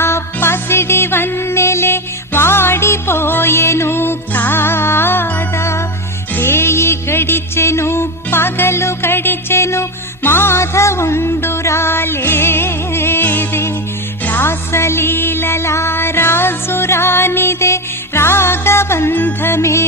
ఆ పసిడి వన్నెలే వాడిపోయెను కాదా. వేయి గడిచెను పగలు గడిచెను మాధవుండు రాలేదే. రాసలీలలా రాజురానిదే రాగబంధమే